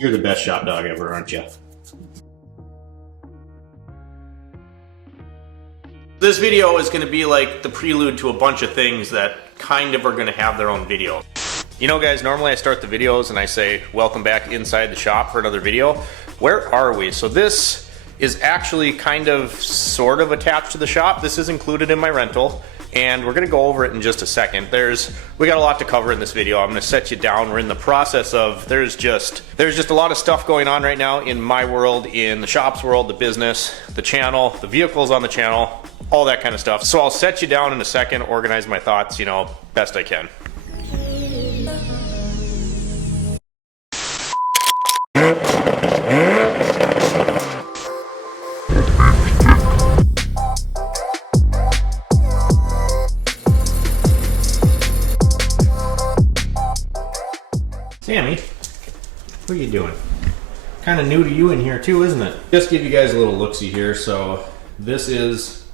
You're the best shop dog ever, aren't you? This video is going to be like the prelude to a bunch of things that kind of are going to have their own video. You know guys, normally I start the videos and I say, welcome back inside the shop for another video. Where are we? So this is actually kind of sort of attached to the shop. This is included in my rental. And we're gonna go over it in just a second. We got a lot to cover in this video. I'm gonna set you down. We're in the process of, there's just a lot of stuff going on right now in my world, in the shop's world, the business, the channel, the vehicles on the channel, all that kind of stuff. So I'll set you down in a second, organize my thoughts, best I can. Sammy, what are you doing? Kind of new to you in here too, isn't it? Just give you guys a little look-see here. So this is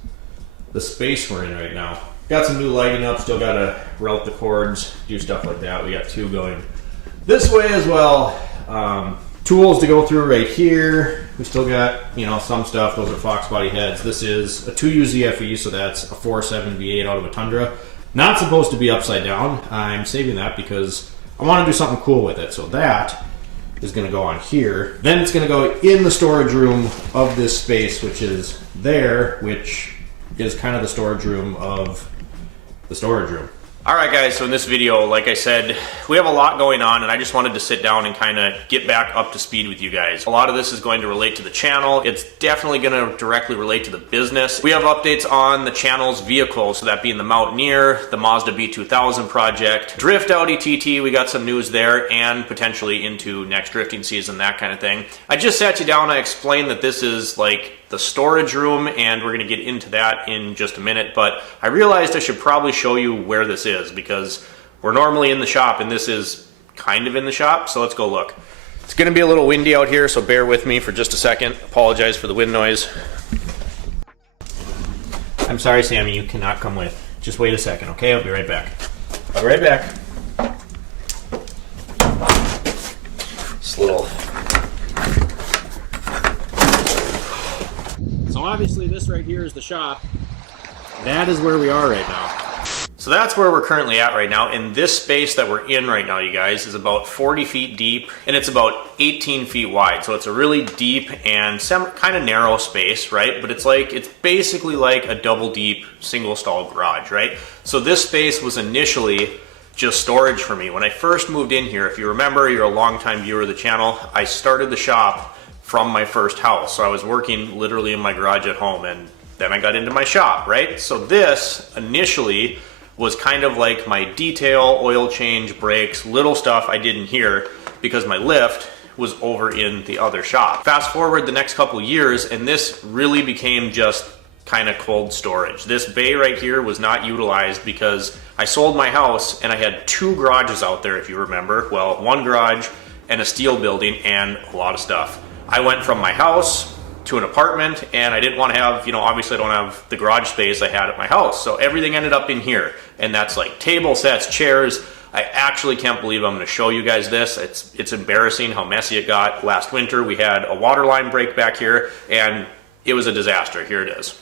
the space we're in right now. Got some new lighting up, still gotta route the cords, do stuff like that. We got two going this way as well. Tools to go through right here. We still got, some stuff. Those are Fox body heads. This is a 2U ZFE, so that's a 4.7 V8 out of a Tundra. Not supposed to be upside down. I'm saving that because I want to do something cool with it. So that is going to go on here. Then it's going to go in the storage room of this space, which is there, which is kind of the storage room of the storage room. All right guys, so in this video, like I said, we have a lot going on and I just wanted to sit down and kind of get back up to speed with you guys. A lot of this is going to relate to the channel. It's definitely going to directly relate to the business. We have updates on the channel's vehicles, so that being the Mountaineer, the Mazda B2000 project, Drift Audi TT, we got some news there, and potentially into next drifting season, that kind of thing. I just sat you down, I explained that this is like the storage room, and we're going to get into that in just a minute, but I realized I should probably show you where this is because we're normally in the shop and this is kind of in the shop, so let's go look. It's going to be a little windy out here, so bear with me for just a second. Apologize for the wind noise. I'm sorry, Sammy, you cannot come with. Just wait a second, okay? I'll be right back. I'll be right back. This little... So obviously this right here is the shop. That is where we are right now. So that's where we're currently at right now, and this space that we're in right now, you guys, is about 40 feet deep, and it's about 18 feet wide. So it's a really deep and kind of narrow space, right? But it's basically like a double deep single stall garage, right? So this space was initially just storage for me. When I first moved in here, if you remember, you're a longtime viewer of the channel, I started the shop from my first house. So I was working literally in my garage at home, and then I got into my shop, right? So this initially was kind of like my detail, oil change, brakes, little stuff I did in here because my lift was over in the other shop. Fast forward the next couple years, and this really became just kind of cold storage. This bay right here was not utilized because I sold my house and I had two garages out there, if you remember. Well, one garage and a steel building and a lot of stuff. I went from my house to an apartment, and I didn't want to have, obviously I don't have the garage space I had at my house. So everything ended up in here, and that's like table sets, chairs. I actually can't believe I'm going to show you guys this. It's embarrassing how messy it got. Last winter we had a water line break back here, and it was a disaster. Here it is.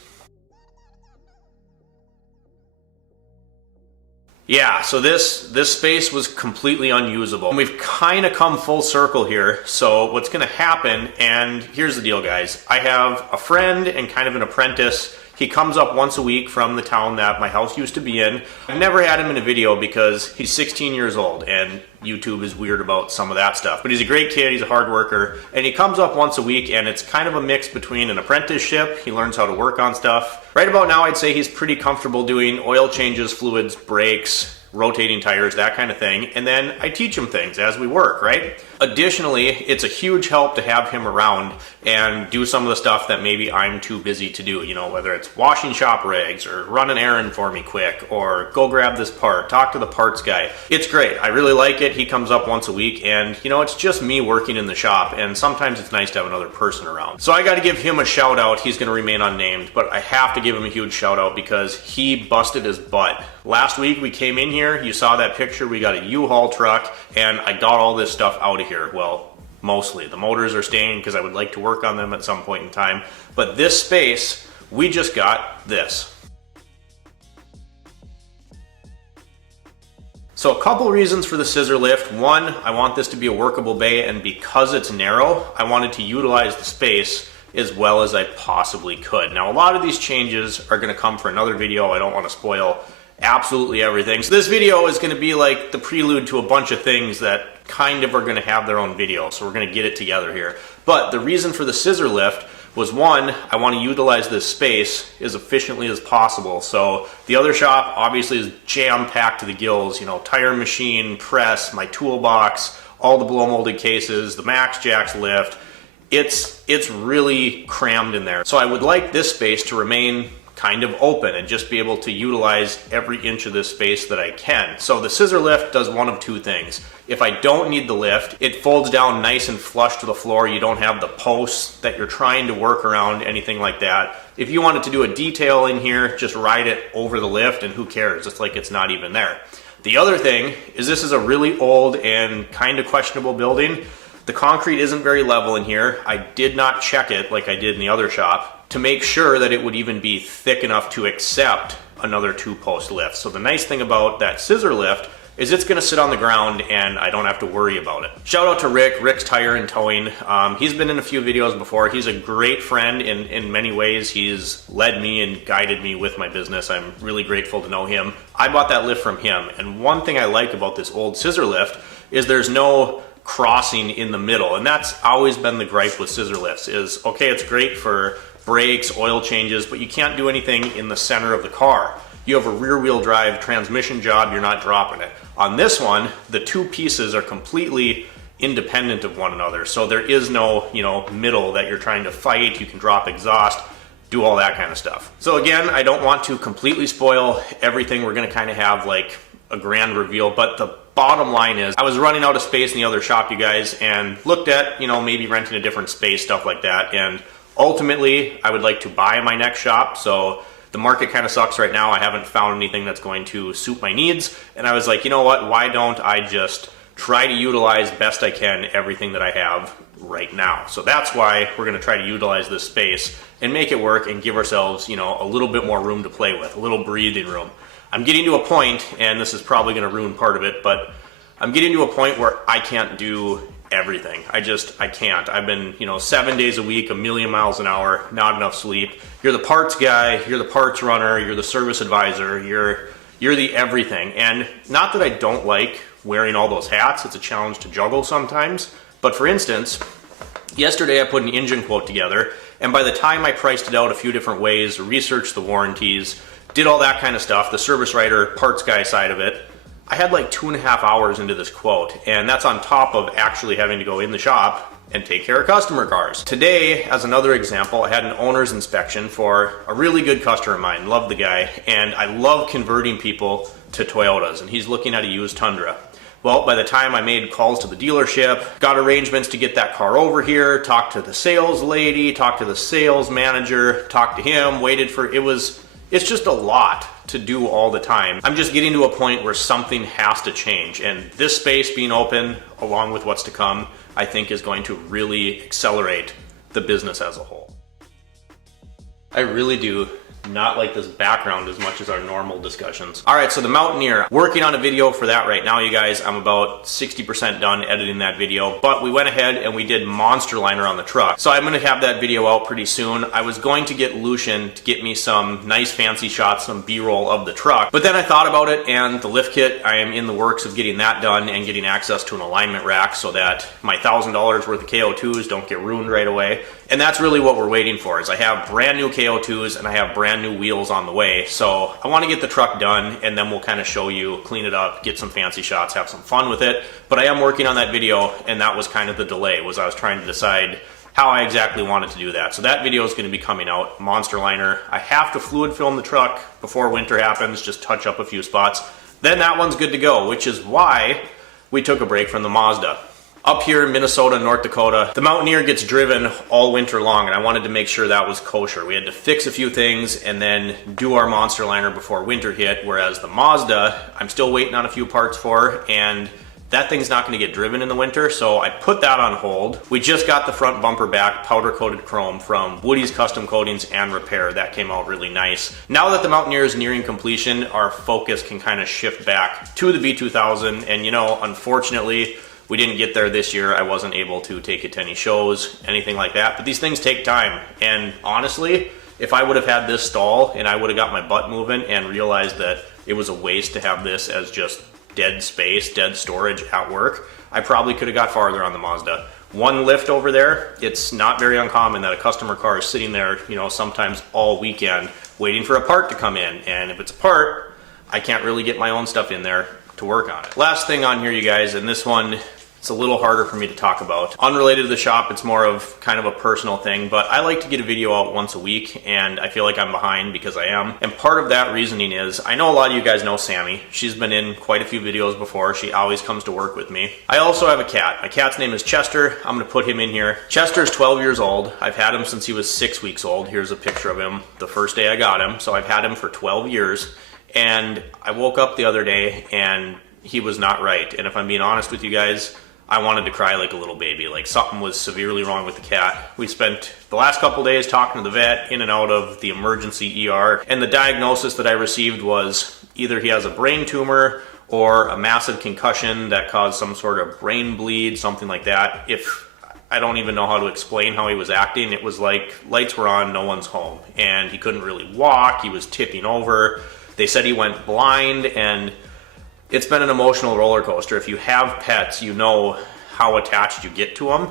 Yeah, so this space was completely unusable. And we've kind of come full circle here. So what's going to happen, and here's the deal, guys. I have a friend and kind of an apprentice. He comes up once a week from the town that my house used to be in. I've never had him in a video because he's 16 years old and YouTube is weird about some of that stuff. But he's a great kid, he's a hard worker, and he comes up once a week, and it's kind of a mix between an apprenticeship, he learns how to work on stuff. Right about now I'd say he's pretty comfortable doing oil changes, fluids, brakes, rotating tires, that kind of thing, and then I teach him things as we work, right? Additionally, it's a huge help to have him around and do some of the stuff that maybe I'm too busy to do, whether it's washing shop rags or run an errand for me quick or go grab this part, talk to the parts guy. It's great. I really like it. He comes up once a week, and it's just me working in the shop, and sometimes it's nice to have another person around. So I got to give him a shout out. He's going to remain unnamed, but I have to give him a huge shout out because he busted his butt. Last week we came in here, you saw that picture, we got a U-Haul truck, and I got all this stuff out of here. Well, mostly. The motors are staying because I would like to work on them at some point in time. But this space, we just got this. So a couple reasons for the scissor lift. One, I want this to be a workable bay, and because it's narrow, I wanted to utilize the space as well as I possibly could. Now, a lot of these changes are gonna come for another video. I don't wanna spoil absolutely everything. So this video is gonna be like the prelude to a bunch of things that kind of are gonna have their own video. So we're gonna get it together here. But the reason for the scissor lift was, one, I want to utilize this space as efficiently as possible. So the other shop obviously is jam-packed to the gills, you know, tire machine, press, my toolbox, all the blow molded cases, the Max Jacks lift. It's really crammed in there. So I would like this space to remain kind of open and just be able to utilize every inch of this space that I can. So the scissor lift does one of two things. If I don't need the lift, it folds down nice and flush to the floor. You don't have the posts that you're trying to work around, anything like that. If you wanted to do a detail in here, just ride it over the lift and who cares? It's like it's not even there. The other thing is, this is a really old and kind of questionable building. The concrete isn't very level in here. I did not check it like I did in the other shop to make sure that it would even be thick enough to accept another 2-post lift. So the nice thing about that scissor lift is it's gonna sit on the ground and I don't have to worry about it. Shout out to Rick's Tire and Towing. He's been in a few videos before. He's a great friend in many ways. He's led me and guided me with my business. I'm really grateful to know him. I bought that lift from him, and one thing I like about this old scissor lift is there's no crossing in the middle, and that's always been the gripe with scissor lifts is, okay, it's great for brakes, oil changes, but you can't do anything in the center of the car. You have a rear wheel drive transmission job, you're not dropping it. On this one, the two pieces are completely independent of one another. So there is no, middle that you're trying to fight. You can drop exhaust, do all that kind of stuff. So again, I don't want to completely spoil everything. We're gonna kind of have like a grand reveal, but the bottom line is I was running out of space in the other shop, you guys, and looked at, maybe renting a different space, stuff like that. And ultimately, I would like to buy my next shop. So the market kind of sucks right now. I haven't found anything that's going to suit my needs. And I was like, you know what? Why don't I just try to utilize best I can everything that I have right now? So that's why we're going to try to utilize this space and make it work and give ourselves, a little bit more room to play with, a little breathing room. I'm getting to a point, and this is probably going to ruin part of it, but I'm getting to a point where I can't do everything. I can't. I've been, 7 days a week, 1,000,000 miles an hour, not enough sleep. You're the parts guy, you're the parts runner, you're the service advisor, you're the everything. And not that I don't like wearing all those hats, it's a challenge to juggle sometimes. But for instance, yesterday I put an engine quote together, and by the time I priced it out a few different ways, researched the warranties, did all that kind of stuff, the service writer, parts guy side of it, I had like 2.5 hours into this quote, and that's on top of actually having to go in the shop and take care of customer cars. Today, as another example, I had an owner's inspection for a really good customer of mine, love the guy, and I love converting people to Toyotas, and he's looking at a used Tundra. Well, by the time I made calls to the dealership, got arrangements to get that car over here, talked to the sales lady, talked to the sales manager, talked to him, waited for, it's just a lot to do all the time. I'm just getting to a point where something has to change, and this space being open, along with what's to come, I think is going to really accelerate the business as a whole. I really do not like this background as much as our normal discussions. All right, so the Mountaineer, working on a video for that right now, you guys. I'm about 60% done editing that video, but we went ahead and we did monster liner on the truck. So I'm gonna have that video out pretty soon. I was going to get Lucian to get me some nice fancy shots, some B-roll of the truck, but then I thought about it, and the lift kit, I am in the works of getting that done and getting access to an alignment rack so that my $1,000 worth of KO2s don't get ruined right away. And that's really what we're waiting for, is I have brand new KO2s and I have brand new wheels on the way. So I want to get the truck done, and then we'll kind of show you, clean it up, get some fancy shots, have some fun with it. But I am working on that video, and that was kind of the delay, was I was trying to decide how I exactly wanted to do that. So that video is going to be coming out, monster liner. I have to fluid film the truck before winter happens, just touch up a few spots. Then that one's good to go, which is why we took a break from the Mazda. Up here in Minnesota, North Dakota, the Mountaineer gets driven all winter long, and I wanted to make sure that was kosher. We had to fix a few things and then do our monster liner before winter hit, whereas the Mazda, I'm still waiting on a few parts for, and that thing's not going to get driven in the winter, so I put that on hold. We just got the front bumper back powder coated chrome from Woody's Custom Coatings and Repair. That came out really nice. Now that the Mountaineer is nearing completion, our focus can kind of shift back to the V2000, and you know, unfortunately, we didn't get there this year. I wasn't able to take it to any shows, anything like that, but these things take time, and honestly, if I would have had this stall and I would have got my butt moving and realized that it was a waste to have this as just dead space, dead storage at work, I probably could have got farther on the Mazda. One lift over there, it's not very uncommon that a customer car is sitting there, you know, sometimes all weekend waiting for a part to come in. And if it's a part, I can't really get my own stuff in there to work on it. Last thing on here, you guys, and this one, it's a little harder for me to talk about. Unrelated to the shop, it's more of kind of a personal thing, but I like to get a video out once a week, and I feel like I'm behind because I am. And part of that reasoning is, I know a lot of you guys know Sammy. She's been in quite a few videos before. She always comes to work with me. I also have a cat. My cat's name is Chester. I'm gonna put him in here. Chester's 12 years old. I've had him since he was 6 weeks old. Here's a picture of him the first day I got him. So I've had him for 12 years. And I woke up the other day and he was not right. And if I'm being honest with you guys, I wanted to cry like a little baby. Like something was severely wrong with the cat. We spent the last couple days talking to the vet, in and out of the emergency ER, and the diagnosis that I received was either he has a brain tumor or a massive concussion that caused some sort of brain bleed, something like that. I don't even know how to explain how he was acting. It was like lights were on, no one's home, and he couldn't really walk. He was tipping over. They said he went blind, and it's been an emotional roller coaster. If you have pets, you know how attached you get to them,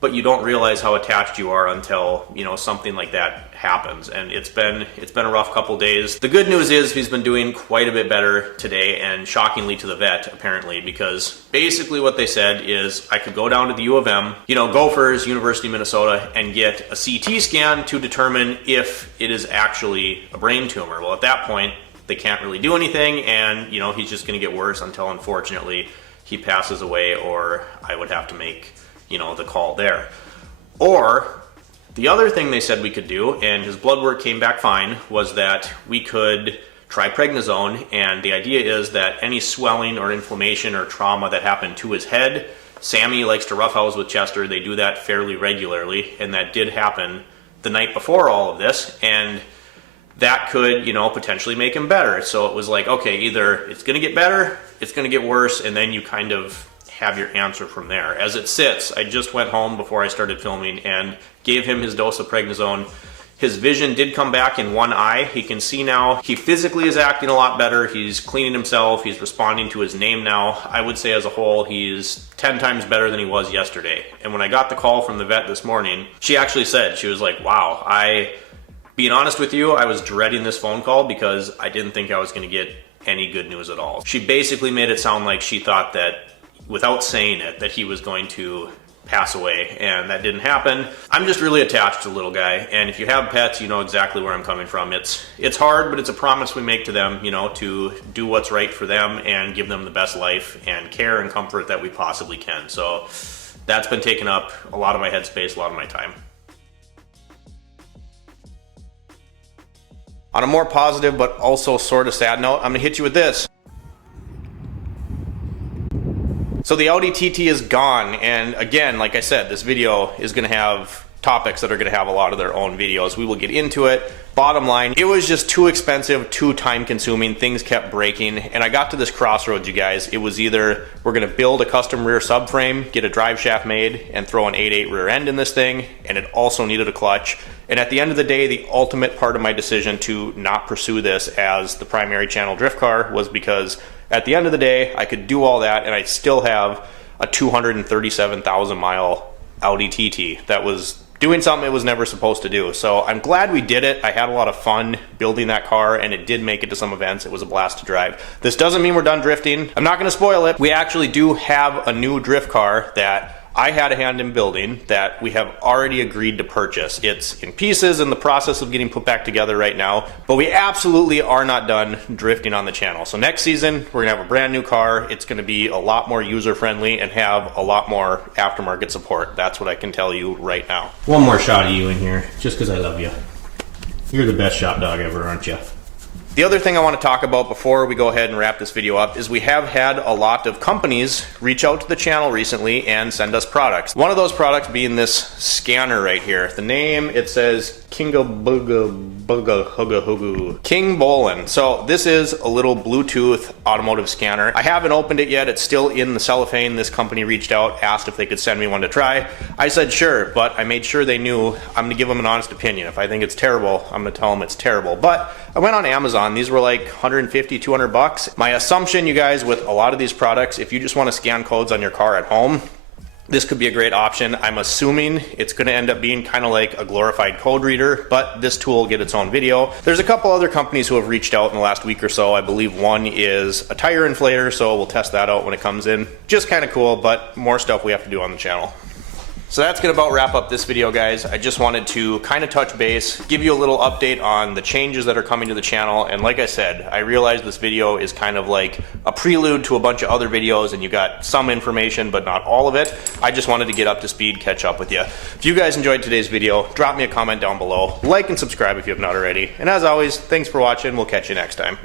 but you don't realize how attached you are until, you know, something like that happens. And it's been a rough couple days. The good news is he's been doing quite a bit better today, and shockingly to the vet, apparently, because basically what they said is I could go down to the U of M, you know, Gophers, University of Minnesota, and get a CT scan to determine if it is actually a brain tumor. Well, at that point, they can't really do anything, and you know, he's just going to get worse until unfortunately he passes away, or I would have to make, you know, the call there. Or the other thing they said we could do, and his blood work came back fine, was that we could try prednisone, and the idea is that any swelling or inflammation or trauma that happened to his head, Sammy likes to roughhouse with Chester. They do that fairly regularly, and that did happen the night before all of this, and that could, you know, potentially make him better. So it was like, okay, either it's going to get better, it's going to get worse, and then you kind of have your answer from there. As it sits, I just went home before I started filming and gave him his dose of prednisone. His vision did come back in one eye. He can see now. He physically is acting a lot better. He's cleaning himself. He's responding to his name now. I would say as a whole, he's 10 times better than he was yesterday. And when I got the call from the vet this morning, she actually said, she was like, wow, being honest with you, I was dreading this phone call because I didn't think I was going to get any good news at all. She basically made it sound like she thought that, without saying it, that he was going to pass away, and that didn't happen. I'm just really attached to the little guy, and if you have pets, you know exactly where I'm coming from. It's hard, but it's a promise we make to them, you know, to do what's right for them and give them the best life and care and comfort that we possibly can. So that's been taking up a lot of my headspace, a lot of my time. On a more positive but also sort of sad note, I'm gonna hit you with this. So the Audi TT is gone, and again, like I said, this video is gonna have topics that are gonna have a lot of their own videos. We will get into it. Bottom line, it was just too expensive, too time consuming, things kept breaking, and I got to this crossroads, you guys. It was either we're gonna build a custom rear subframe, get a drive shaft made, and throw an 8.8 rear end in this thing, and it also needed a clutch. And at the end of the day, the ultimate part of my decision to not pursue this as the primary channel drift car was because at the end of the day, I could do all that and I still have a 237,000 mile Audi TT that was doing something it was never supposed to do. So I'm glad we did it. I had a lot of fun building that car, and it did make it to some events. It was a blast to drive. This doesn't mean we're done drifting. I'm not gonna spoil it. We actually do have a new drift car that I had a hand in building that we have already agreed to purchase. It's in pieces, in the process of getting put back together right now, but we absolutely are not done drifting on the channel. So next season, we're gonna have a brand new car. It's gonna be a lot more user-friendly and have a lot more aftermarket support. That's what I can tell you right now. One more shot of you in here, just because I love you. You're the best shop dog ever, aren't you? The other thing I want to talk about before we go ahead and wrap this video up is we have had a lot of companies reach out to the channel recently and send us products. One of those products being this scanner right here. The name, it says King Bolin. So this is a little Bluetooth automotive scanner. I haven't opened it yet. It's still in the cellophane. This company reached out, asked if they could send me one to try. I said sure, but I made sure they knew I'm going to give them an honest opinion. If I think it's terrible, I'm going to tell them it's terrible. But I went on Amazon. These were like 150, 200 bucks. My assumption, you guys, with a lot of these products, if you just want to scan codes on your car at home, this could be a great option. I'm assuming it's going to end up being kind of like a glorified code reader, but this tool will get its own video. There's a couple other companies who have reached out in the last week or so. I believe one is a tire inflator, so we'll test that out when it comes in. Just kind of cool, but more stuff we have to do on the channel. So that's going to about wrap up this video, guys. I just wanted to kind of touch base, give you a little update on the changes that are coming to the channel. And like I said, I realize this video is kind of like a prelude to a bunch of other videos and you got some information, but not all of it. I just wanted to get up to speed, catch up with you. If you guys enjoyed today's video, drop me a comment down below. Like and subscribe if you have not already. And as always, thanks for watching. We'll catch you next time.